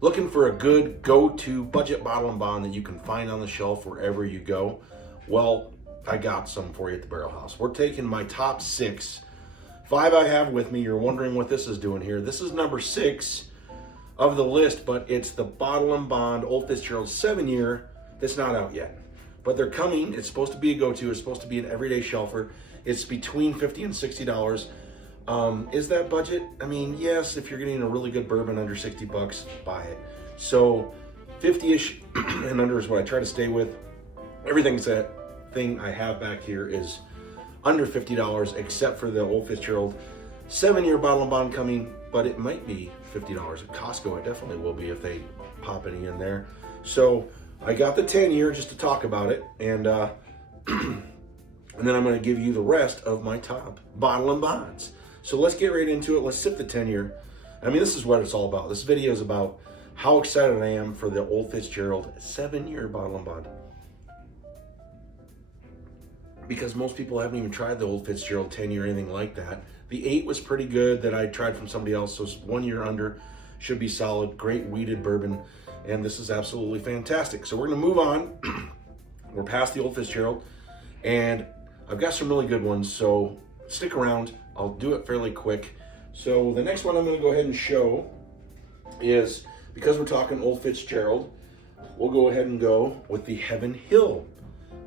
Looking for a good go-to budget bottle and bond that you can find on the shelf wherever you go? Well, I got some for you at the Barrel House. We're taking my top 6. 5 I have with me. You're wondering what this is doing here. This is number 6 of the list, but it's the Bottle and Bond Old Fitzgerald 7-year that's not out yet. But they're coming. It's supposed to be a go-to. It's supposed to be an everyday shelfer. It's between $50 and $60. Is that budget? I mean, yes, if you're getting a really good bourbon under $60, buy it. So 50-ish and under is what I try to stay with. Everything's that thing I have back here is under $50, except for the Old Fitzgerald 7-year bottle and bond coming, but it might be $50 at Costco. It definitely will be if they pop any in there. So I got the 10-year just to talk about it, and and then I'm going to give you the rest of my top bottle and bonds. So let's get right into it. Let's sip the 10-year. I mean, this is what it's all about. This video is about how excited I am for the Old Fitzgerald 7-year bottle and bond. Because most people haven't even tried the Old Fitzgerald 10-year or anything like that. The 8 was pretty good that I tried from somebody else, so 1 year under should be solid. Great weeded bourbon, and this is absolutely fantastic. So we're gonna move on. We're past the Old Fitzgerald, and I've got some really good ones, so stick around. I'll do it fairly quick. So the next one I'm gonna go ahead and show is, because we're talking Old Fitzgerald, we'll go ahead and go with the Heaven Hill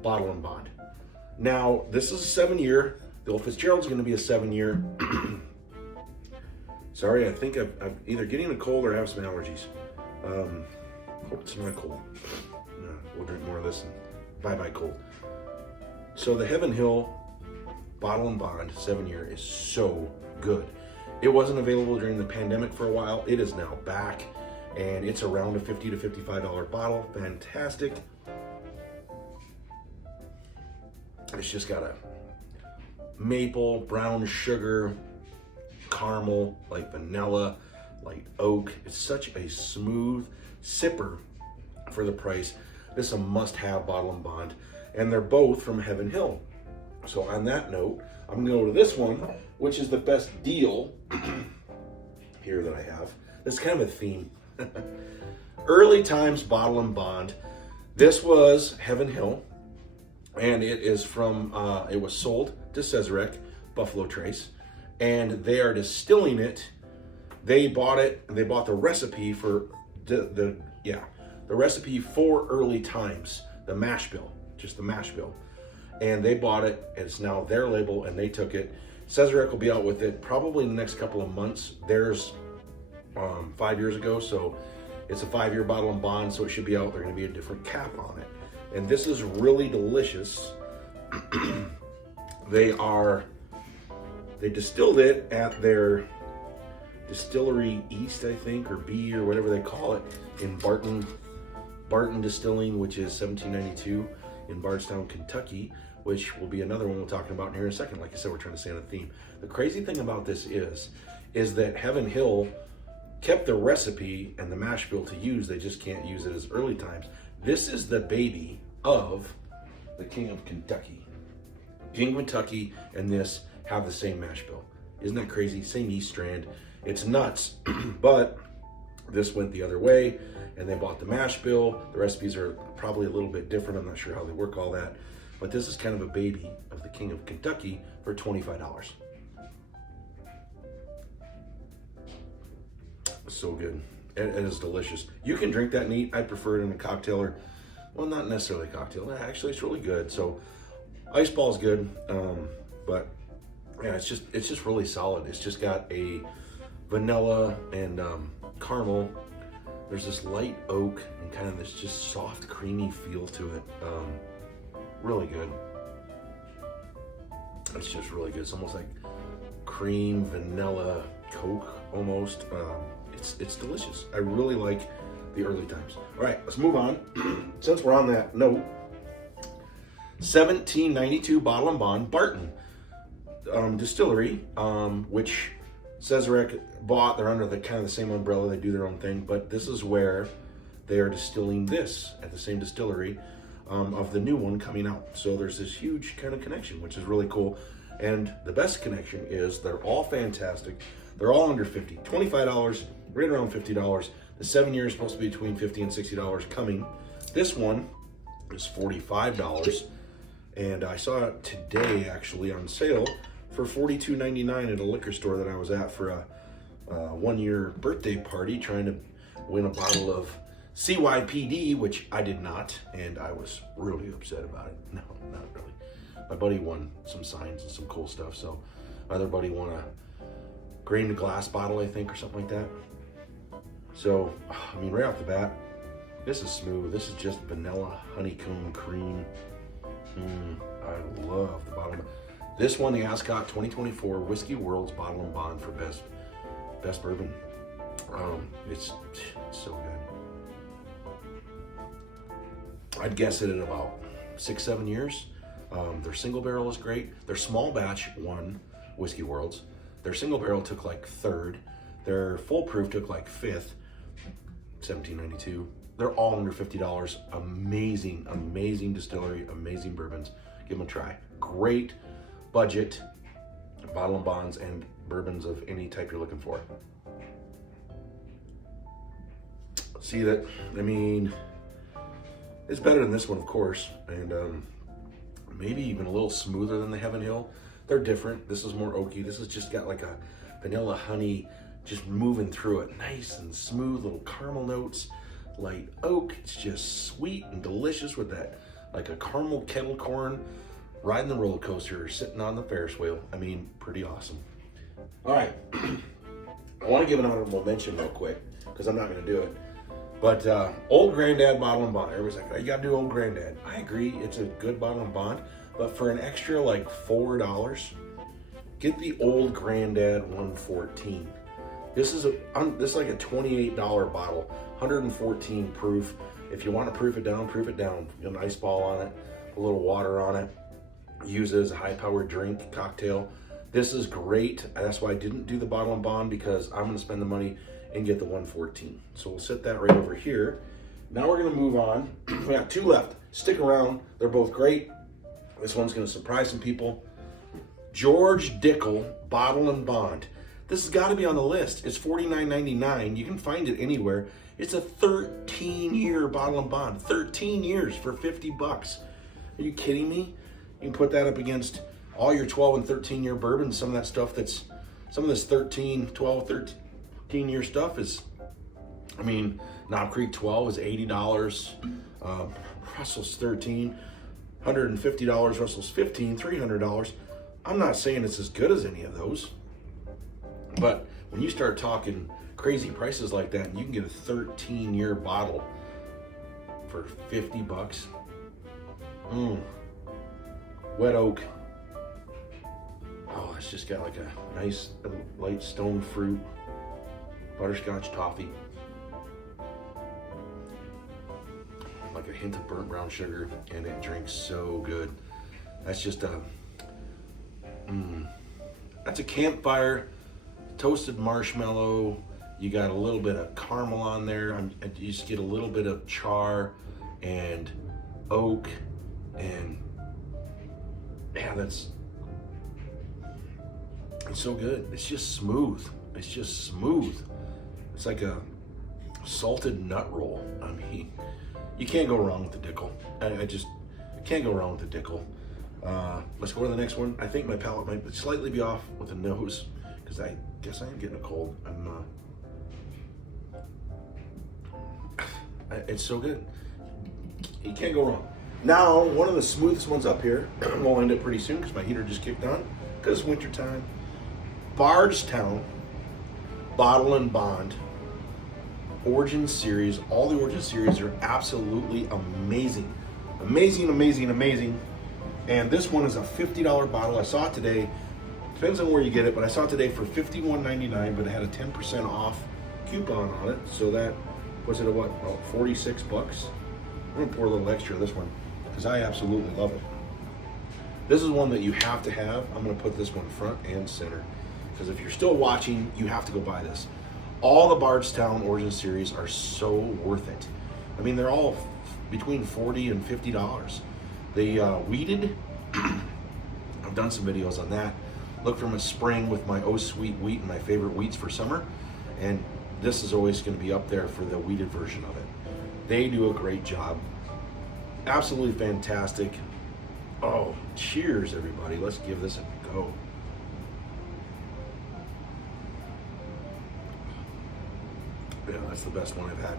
bottle and bond. Now, this is a 7-year. The Old Fitzgerald's gonna be a 7-year. Sorry, I think I'm either getting a cold or have some allergies. Hope it's not cold. We'll drink more of this and bye-bye cold. So the Heaven Hill bottle and bond 7-year is so good. It wasn't available during the pandemic for a while. It is now back, and it's around a $50 to $55 bottle. Fantastic. It's just got a maple, brown sugar, caramel, like vanilla, like oak. It's such a smooth sipper for the price. This is a must-have bottle and bond, and they're both from Heaven Hill. So on that note, I'm gonna go to this one, which is the best deal here that I have. It's kind of a theme. Early Times bottle and bond. This was Heaven Hill, and it is from, it was sold to Cesarec, Buffalo Trace, and they are distilling it. They bought it, they bought the recipe for the recipe for Early Times, the mash bill, just the mash bill. And they bought it, and it's now their label, and they took it. Cesarec will be out with it probably in the next couple of months. Theirs 5 years ago, so it's a 5-year bottle and bond, so it should be out. There's gonna be a different cap on it. And this is really delicious. They distilled it at their Distillery East, I think, or B, or whatever they call it, in Barton Distilling, which is 1792 in Bardstown, Kentucky, which will be another one we're talking about here in a second. Like I said, we're trying to stay on a theme. The crazy thing about this is that Heaven Hill kept the recipe and the mash bill to use. They just can't use it as Early Times. This is the baby of the King of Kentucky. King of Kentucky and this have the same mash bill. Isn't that crazy? Same yeast strand. It's nuts, but this went the other way, and they bought the mash bill. The recipes are probably a little bit different. I'm not sure how they work all that, but this is kind of a baby of the King of Kentucky for $25. So good. It is delicious. You can drink that neat. I prefer it in a cocktail, or, well, not necessarily a cocktail. Actually, it's really good. So ice ball is good, but yeah, it's just really solid. It's just got a vanilla and caramel. There's this light oak and kind of this just soft, creamy feel to it. Really good. It's just really good. It's almost like cream, vanilla, Coke almost. It's delicious. I really like the Early Times. All right, let's move on. Since we're on that note, 1792 bottle and bond, Barton Distillery, which Cesarec bought. They're under the kind of the same umbrella. They do their own thing, but this is where they are distilling this at the same distillery of the new one coming out. So there's this huge kind of connection, which is really cool. And the best connection is they're all fantastic. They're all under $50, $25, right around $50. The 7 years is supposed to be between $50 and $60 coming. This one is $45. And I saw it today actually on sale for $42.99 at a liquor store that I was at for a 1-year birthday party, trying to win a bottle of CYPD, which I did not, and I was really upset about it. No, not really. My buddy won some signs and some cool stuff, so my other buddy won a grain glass bottle, I think, or something like that. So, I mean, right off the bat, this is smooth. This is just vanilla honeycomb cream. I love the bottle. This one, the Ascot 2024 Whiskey World's Bottle and Bond for best bourbon. It's so good. I'd guess it at about 6-7 years. Their single barrel is great. Their small batch won Whiskey Worlds. Their single barrel took like 3rd. Their full proof took like 5th, $17.92. They're all under $50. Amazing, amazing distillery, amazing bourbons. Give them a try. Great budget bottle and bonds and bourbons of any type you're looking for. See that? I mean, it's better than this one, of course, and maybe even a little smoother than the Heaven Hill. They're different. This is more oaky. This has just got like a vanilla honey just moving through it. Nice and smooth, little caramel notes. Light oak. It's just sweet and delicious with that, like a caramel kettle corn riding the roller coaster or sitting on the Ferris wheel. I mean, pretty awesome. All right. I want to give an honorable mention real quick because I'm not going to do it. But Old Granddad Bottle and Bond. Everybody's like, oh, you got to do Old Granddad. I agree. It's a good bottle and bond. But for an extra like $4, get the Old Granddad 114. This is like a $28 bottle, 114 proof. If you want to proof it down, proof it down. Get an ice ball on it, a little water on it. Use it as a high-powered drink, cocktail. This is great. That's why I didn't do the bottle and bond, because I'm going to spend the money and get the 114. So we'll set that right over here. Now we're going to move on. We got 2 left. Stick around. They're both great. This one's going to surprise some people. George Dickel Bottle and Bond. This has got to be on the list. It's $49.99. You can find it anywhere. It's a 13-year bottle and bond. 13 years for $50. Are you kidding me? You can put that up against all your 12 and 13-year bourbons. Some of that stuff some of this 13-year stuff is, I mean, Knob Creek 12 is $80. Russell's 13, $150. Russell's 15, $300. I'm not saying it's as good as any of those. But when you start talking crazy prices like that, and you can get a 13-year bottle for $50. Wet oak. Oh, it's just got like a nice light stone fruit, butterscotch toffee, like a hint of burnt brown sugar, and it drinks so good. That's just that's a campfire. Toasted marshmallow, you got a little bit of caramel on there, you just get a little bit of char and oak, and yeah, it's so good. It's just smooth. It's like a salted nut roll. I mean, you can't go wrong with the Dickel. I just can't go wrong with the Dickel. Let's go to the next one. I think my palate might slightly be off with the nose, because I guess I am getting a cold. It's so good. You can't go wrong. Now, one of the smoothest ones up here, we'll end it pretty soon because my heater just kicked on, because it's winter time. Bardstown Bottle and Bond Origin Series. All the Origin Series are absolutely amazing. Amazing. And this one is a $50 bottle. I saw it today. Depends on where you get it, but I saw it today for $51.99, but it had a 10% off coupon on it. So that was it, about 46 bucks. I'm gonna pour a little extra of this one because I absolutely love it. This is one that you have to have. I'm gonna put this one front and center, because if you're still watching, you have to go buy this. All the Bardstown Origin Series are so worth it. I mean, they're all between $40 and $50. They wheated. I've done some videos on that. Look for my spring with my Oh Sweet wheat and my favorite wheats for summer. And this is always going to be up there for the weeded version of it. They do a great job. Absolutely fantastic. Oh, cheers, everybody. Let's give this a go. Yeah, that's the best one I've had.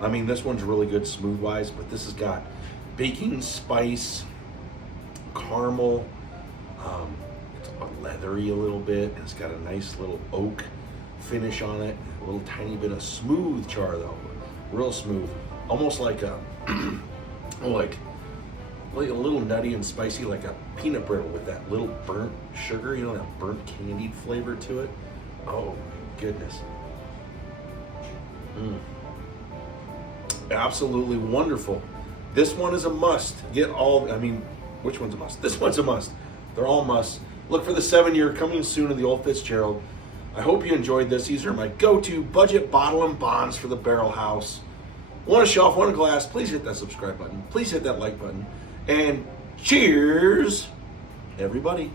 I mean, this one's really good smooth-wise, but this has got baking spice, caramel, it's leathery a little bit, and it's got a nice little oak finish on it. A little tiny bit of smooth char though, real smooth, almost like a like a little nutty and spicy, like a peanut brittle with that little burnt sugar, you know, that burnt candied flavor to it. Oh my goodness. Absolutely wonderful. This one is a must. Get all, I mean, which one's a must? This one's a must. They're all musts. Look for the 7-year coming soon of the old Fitzgerald. I hope you enjoyed this. These are my go-to budget bottle and bonds for the barrel house. Want a shelf, want a glass, please hit that subscribe button. Please hit that like button. And cheers, everybody.